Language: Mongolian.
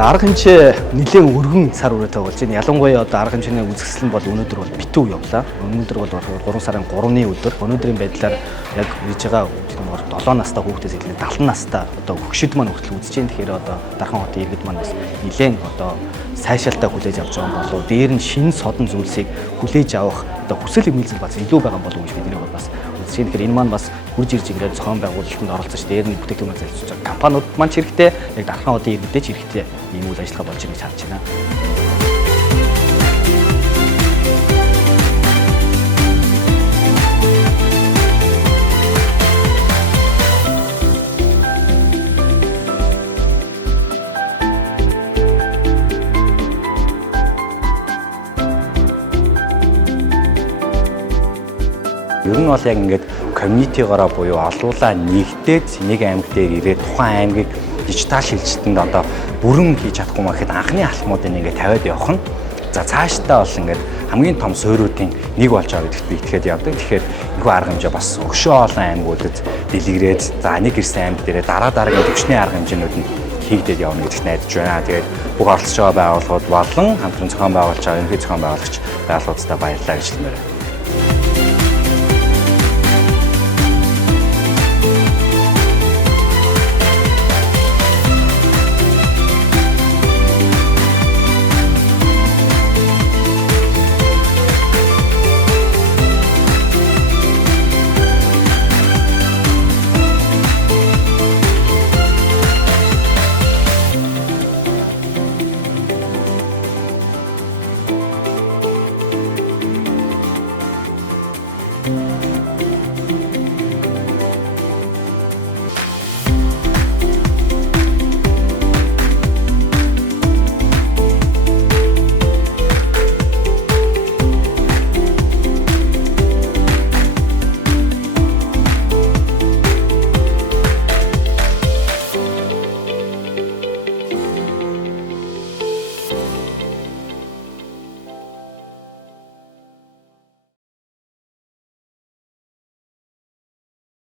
За арга хэмжээ нэлээд өргөн сар үрээ тоглож байна. Ялангуяа одоо арга хэмжээний үзэсгэлэн бол өнөөдөр бол битүү явлаа. Өнөөдөр бол 3 сарын 3-ны өдөр. Өнөөдрийн байдлаар яг хийж байгаа 7 настай хүүхдээс эхлээд 70 настай одоо хөгшид маань хүртэл үзэж байна. Тэгэхээр одоо Дархан хотын иргэд маань бас нэлээд одоо сайшаалтай хүлээж авч байгаа болов. Дээр нь шинэ содон зүйлсийг хүлээж авах одоо хүсэл эмээлзэл бас илүү байгаа болов гэж бидний бас үзэж байна. Тэгэхээр энэ маань бас хурж ирж ирээд зохион байгуулалтанд оролцож дээр нь бүтээгдэхүүн залжиж байгаа компаниуд маань ч хэрэгтэй, яг Дархан хотын иргэдэд ч хэрэгтэй ийм үйл ажиллагаа болж байгаа гэж харж байна. Ер нь бол яг ингээд community-гаараа буюу олуулаа нэгдээд нэг аймаг дээр ирээд тухайн аймгийг дижитал шилжилтэнд одоо бүрэн хийж чадахгүй маа гэхэд анхны алхмуудыг ингээд тавиад явах нь. За цаашдаа бол ингээд хамгийн том суурьуудын нэг болж байгаа гэдэгт би итгээд явдаг. Тэгэхээр энэхүү арга хэмжээ бас өшөө олон аймагуудад дэлгэрээд за нэг ирсэн аймаг дээрээ дараагийн төвчний арга хэмжээнүүд нь хийгдээд явна гэдэгт найдаж байна. Тэгээд бүх оролцож байгаа байгууллагууд болон хамтран зохион байгуулж байгаа ерөнхий зохион байгуулагч байгууллагуудтай баярлалаа гэж хэлмээр байна.